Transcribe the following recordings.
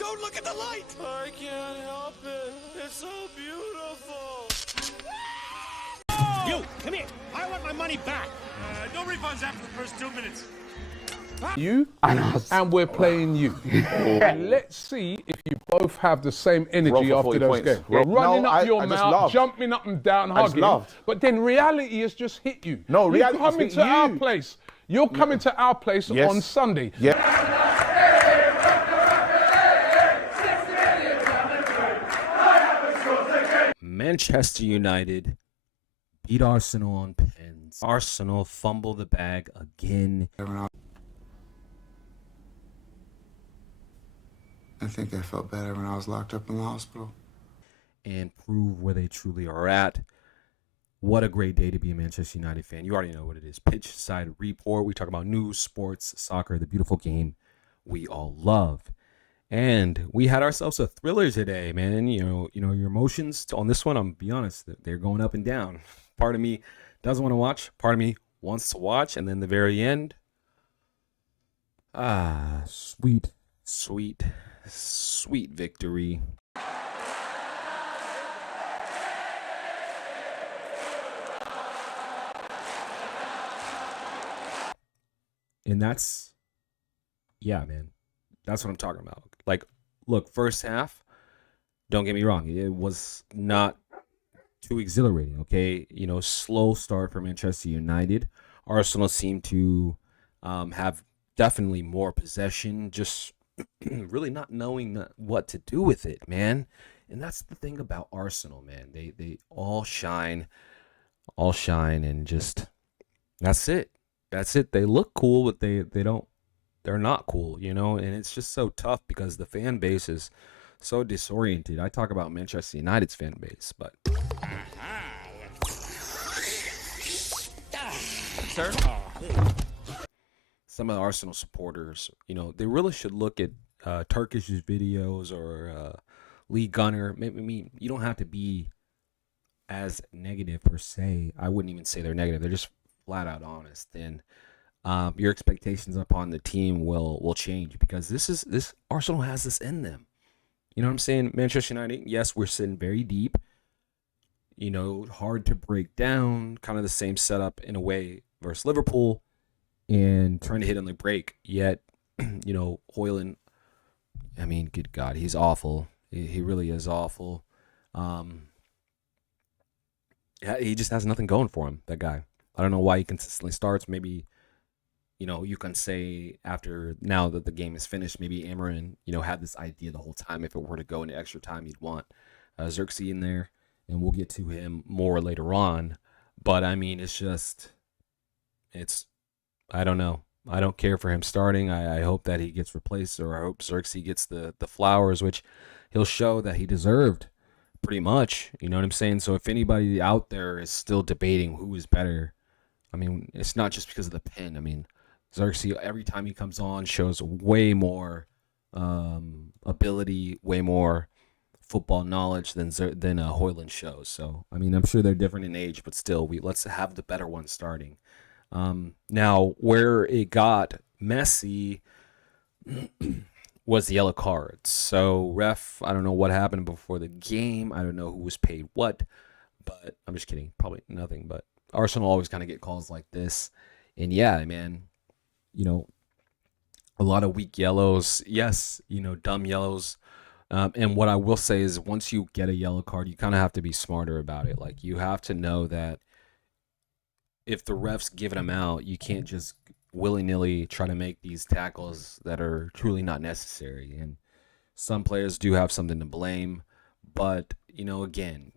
Don't look at the light! I can't help it. It's so beautiful. You, come here. I want my money back. No refunds after the first 2 minutes. You and we're playing you. And let's see if you both have the same energy after those games. You're running up your mouth, jumping up and down, hugging. But then reality has just hit you. No, reality You're coming to our place. You're coming to our place on Sunday. Yeah. Manchester United beat Arsenal on pens. Arsenal fumble the bag again. I think I felt better when I was locked up in the hospital. And prove where they truly are at. What a great day to be a Manchester United fan. You already know what it is. Pitch Side Report. We talk about news, sports, soccer, the beautiful game we all love. And we had ourselves a thriller today, man. You know your emotions on this one, I'm be honest, they're going up and down. Part of me doesn't want to watch. Part of me wants to watch. And then the very end, sweet victory. And that's, yeah, man, that's what I'm talking about. Like, look, first half, don't get me wrong, it was not too exhilarating, okay? You know, slow start for Manchester United. Arsenal seemed to have definitely more possession, just really not knowing what to do with it, man. And that's the thing about Arsenal, man. They all shine, and just that's it. That's it. They look cool, but they're not cool, you know? And it's just so tough because the fan base is so disoriented. I talk about Manchester United's fan base, but Sir? some of the Arsenal supporters, you know, they really should look at Turkish videos or Lee Gunner. Maybe you don't have to be as negative per se. I wouldn't even say they're negative. They're just flat out honest, and your expectations upon the team will change because this Arsenal has this in them. You know what I'm saying? Manchester United, yes, we're sitting very deep. You know, hard to break down. Kind of the same setup in a way versus Liverpool, and trying to hit on the break. Yet, you know, Højlund, I mean, good God, he's awful. He really is awful. He just has nothing going for him, that guy. I don't know why he consistently starts. Maybe, you know, you can say after now that the game is finished, maybe Amorim, you know, had this idea the whole time. If it were to go into extra time, you'd want Xerxes in there, and we'll get to him more later on. But I mean, I don't know. I don't care for him starting. I hope that he gets replaced, or I hope Xerxes gets the flowers, which he'll show that he deserved. Pretty much, you know what I'm saying? So if anybody out there is still debating who is better, I mean, it's not just because of the pen. I mean, Xerxes, every time he comes on, shows way more ability, way more football knowledge than Højlund shows. So, I mean, I'm sure they're different in age, but still, let's have the better one starting. Now, where it got messy was the yellow cards. So, ref, I don't know what happened before the game. I don't know who was paid what, but I'm just kidding. Probably nothing, but Arsenal always kind of get calls like this. And yeah, man, you know, a lot of weak yellows. Yes, you know, dumb yellows. And what I will say is once you get a yellow card, you kind of have to be smarter about it. Like, you have to know that if the ref's giving them out, you can't just willy-nilly try to make these tackles that are truly not necessary. And some players do have something to blame. But, you know, again,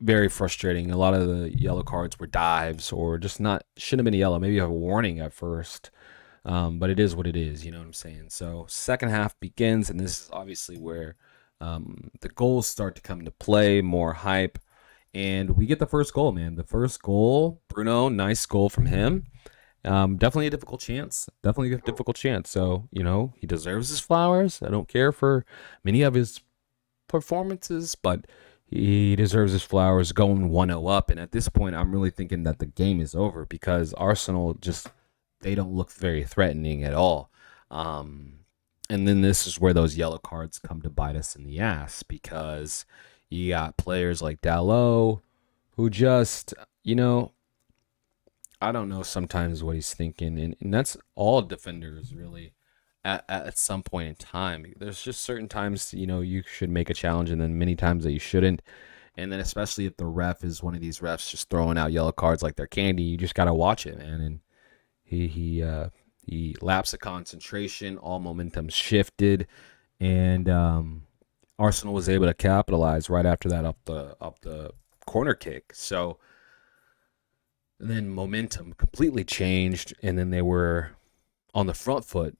very frustrating. A lot of the yellow cards were dives or just shouldn't have been a yellow. Maybe you have a warning at first. But it is what it is, you know what I'm saying? So second half begins, and this is obviously where the goals start to come into play, more hype. And we get the first goal, man. The first goal, Bruno, nice goal from him. Definitely a difficult chance. So, you know, he deserves his flowers. I don't care for many of his performances, but he deserves his flowers going 1-0 up. And at this point, I'm really thinking that the game is over because Arsenal they don't look very threatening at all. And then this is where those yellow cards come to bite us in the ass, because you got players like Dalot who just, I don't know sometimes what he's thinking. And that's all defenders really at some point in time. There's just certain times, you should make a challenge, and then many times that you shouldn't. And then especially if the ref is one of these refs just throwing out yellow cards like they're candy, you just got to watch it, man. And he lapsed the concentration, all momentum shifted, and Arsenal was able to capitalize right after that up the corner kick. So then momentum completely changed, and then they were on the front foot,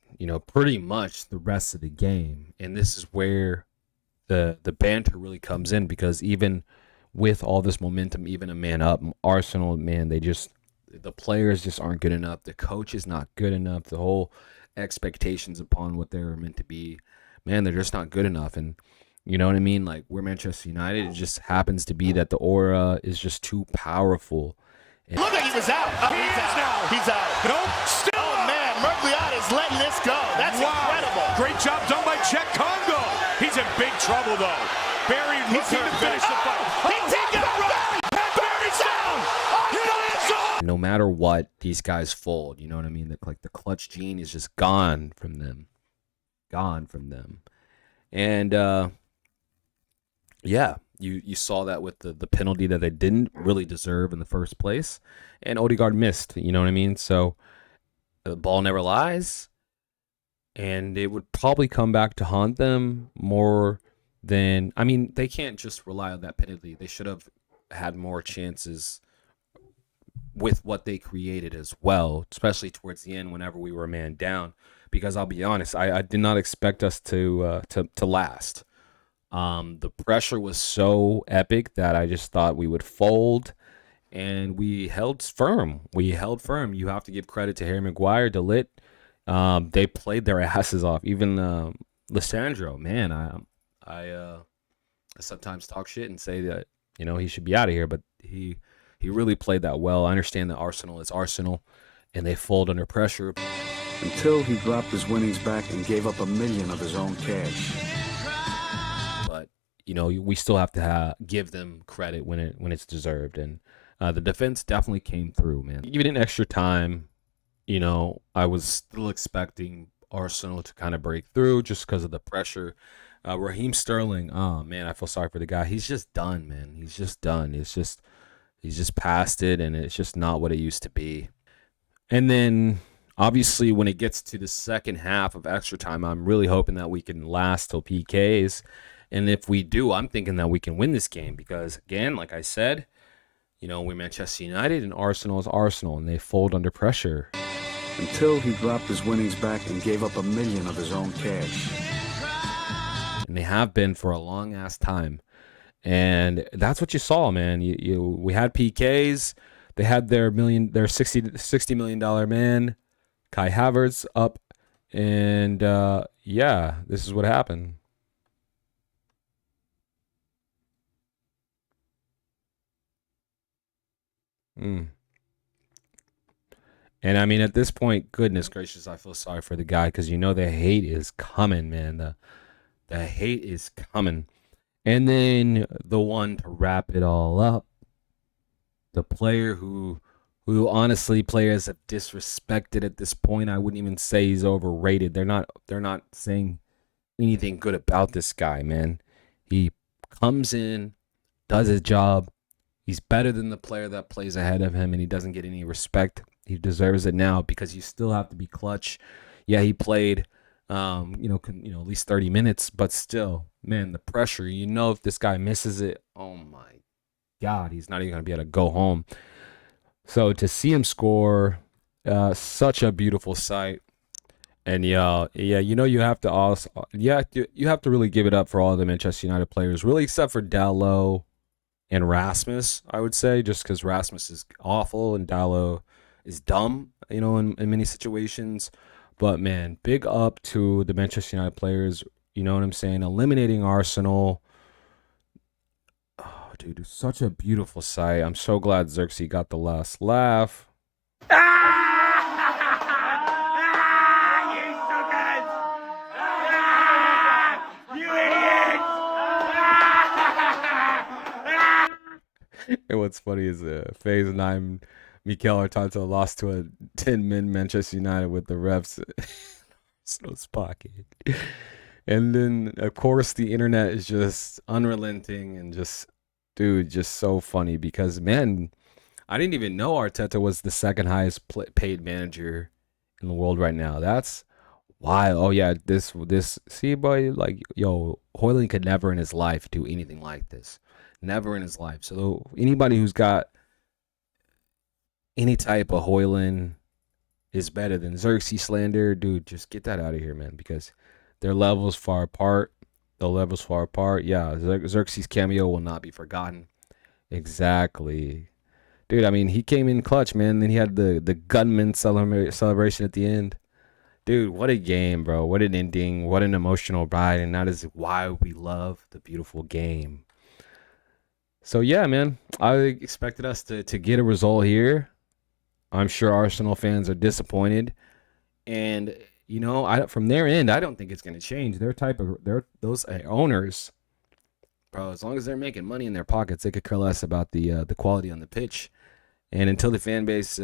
pretty much the rest of the game. And this is where the banter really comes in, because even with all this momentum, even a man up, Arsenal, man, the players just aren't good enough. The coach is not good enough. The whole expectations upon what they're meant to be, man, they're just not good enough. And you know what I mean? Like, we're Manchester United. It just happens to be that the aura is just too powerful. And Look like he was out. Oh, he's out. Nope. Still oh, man. Mergliot is letting this go. That's incredible. Great job done by Czech Congo. He's in big trouble, though. Barry looking to finish the fight. He's taking a run. Barry's down. no matter what, these guys fold. You know what I mean? Like the clutch gene is just gone from them. And yeah, you saw that with the penalty that they didn't really deserve in the first place. And Odegaard missed, you know what I mean? So the ball never lies. And it would probably come back to haunt them more than... I mean, they can't just rely on that penalty. They should have had more chances with what they created as well, especially towards the end whenever we were a man down. Because I'll be honest, I did not expect us to last. The pressure was so epic that I just thought we would fold, and we held firm. You have to give credit to Harry Maguire, De Ligt. They played their asses off. Even Lissandro, man, I sometimes talk shit and say that, you know, he should be out of here, but he really played that well. I understand that Arsenal is Arsenal, and they fold under pressure. Until he dropped his winnings back and gave up $1 million of his own cash. But, you know, we still have to give them credit when it's deserved. And the defense definitely came through, man. Even in extra time, you know, I was still expecting Arsenal to kind of break through just because of the pressure. Raheem Sterling, oh, man, I feel sorry for the guy. He's just done, man. He's just done. He's just past it, and it's just not what it used to be. And then... obviously, when it gets to the second half of extra time, I'm really hoping that we can last till PKs. And if we do, I'm thinking that we can win this game because, again, like I said, you know, we're Manchester United and Arsenal is Arsenal, and they fold under pressure. Until he dropped his winnings back and gave up $1 million of his own cash. And they have been for a long-ass time. And that's what you saw, man. We had PKs. They had their $60 million man. Kai Havertz up, and yeah, this is what happened. And I mean, at this point, goodness gracious, I feel sorry for the guy because you know the hate is coming, man. The hate is coming. And then the one to wrap it all up, the player who honestly players have disrespected at this point. I wouldn't even say he's overrated. They're not saying anything good about this guy, man. He comes in, does his job. He's better than the player that plays ahead of him, and he doesn't get any respect. He deserves it now because you still have to be clutch. Yeah, he played at least 30 minutes, but still, man, the pressure. You know, if this guy misses it, oh my God, he's not even going to be able to go home. So to see him score, such a beautiful sight, and you know you have to also you have to really give it up for all the Manchester United players, really except for Dalot and Rasmus, I would say, just because Rasmus is awful and Dalot is dumb, you know, in many situations. But man, big up to the Manchester United players. You know what I'm saying? Eliminating Arsenal. Dude, it's such a beautiful sight. I'm so glad Xerxes got the last laugh. You're so good. what's funny is FaZe and I'm, Mikel Arteta lost to a 10-man Manchester United with the refs Arsenal's pocket. And then, of course, the internet is just unrelenting and just, dude, just so funny because, man, I didn't even know Arteta was the second highest paid manager in the world right now. That's why. Oh yeah, this. See, boy, like, yo, Højlund could never in his life do anything like this. Never in his life. So anybody who's got any type of Højlund is better than Xerxes slander, dude. Just get that out of here, man, because their levels far apart. The levels far apart. Yeah, Xerxes cameo will not be forgotten. Exactly. Dude, I mean, he came in clutch, man. Then he had the gunman celebration at the end. Dude, what a game, bro. What an ending. What an emotional ride. And that is why we love the beautiful game. So, yeah, man. I expected us to get a result here. I'm sure Arsenal fans are disappointed. And, you know, from their end, I don't think it's going to change. Those owners, bro, as long as they're making money in their pockets, they could care less about the quality on the pitch. And until the fan base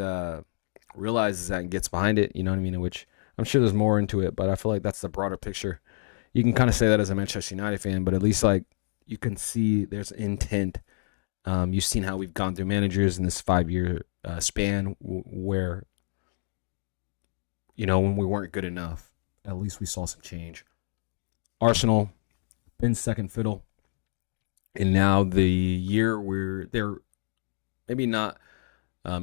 realizes that and gets behind it, you know what I mean? Which I'm sure there's more into it, but I feel like that's the broader picture. You can kind of say that as a Manchester United fan, but at least like you can see there's intent. You've seen how we've gone through managers in this 5-year span where, you know, when we weren't good enough, at least we saw some change. Arsenal been second fiddle, and now the year where they're maybe not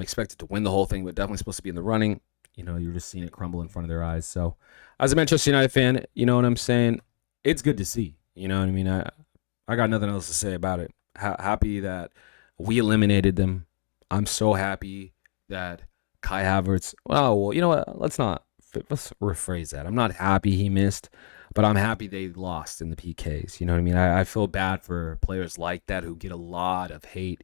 expected to win the whole thing, but definitely supposed to be in the running. You know, you're just seeing it crumble in front of their eyes. So, as a Manchester United fan, you know what I'm saying? It's good to see. You know what I mean? I got nothing else to say about it. Happy that we eliminated them. I'm so happy that Kai Havertz. Well, you know what? Let's rephrase that. I'm not happy he missed, but I'm happy they lost in the PKs. You know what I mean? I feel bad for players like that who get a lot of hate.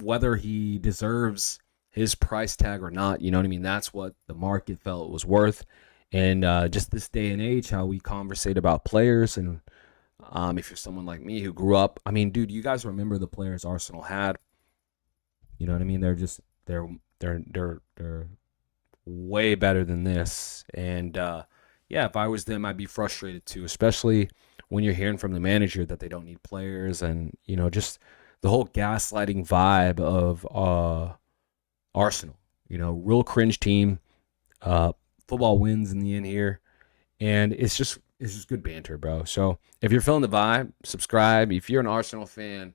Whether he deserves his price tag or not, you know what I mean? That's what the market felt it was worth. And just this day and age, how we conversate about players, and if you're someone like me who grew up, I mean, dude, you guys remember the players Arsenal had? You know what I mean? They're way better than this. And yeah, if I was them, I'd be frustrated too, especially when you're hearing from the manager that they don't need players, and you know, just the whole gaslighting vibe of Arsenal. You know, real cringe team. Football wins in the end here, and it's just good banter, bro. So if you're feeling the vibe, subscribe. If you're an Arsenal fan,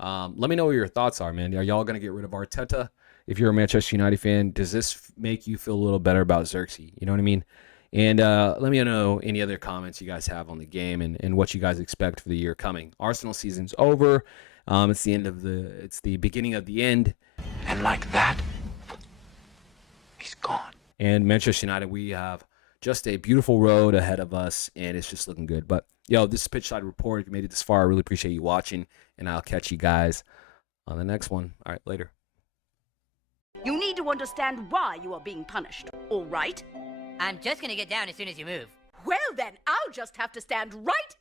let me know what your thoughts are, man. Are y'all gonna get rid of Arteta? If you're a Manchester United fan, does this make you feel a little better about Xerxes? You know what I mean? And let me know any other comments you guys have on the game and what you guys expect for the year coming. Arsenal season's over. It's the beginning of the end. And like that, he's gone. And Manchester United, we have just a beautiful road ahead of us, and it's just looking good. But, yo, this is Pitchside Report. If you made it this far, I really appreciate you watching, and I'll catch you guys on the next one. All right, later. You need to understand why you are being punished, all right? I'm just gonna get down as soon as you move. Well then, I'll just have to stand right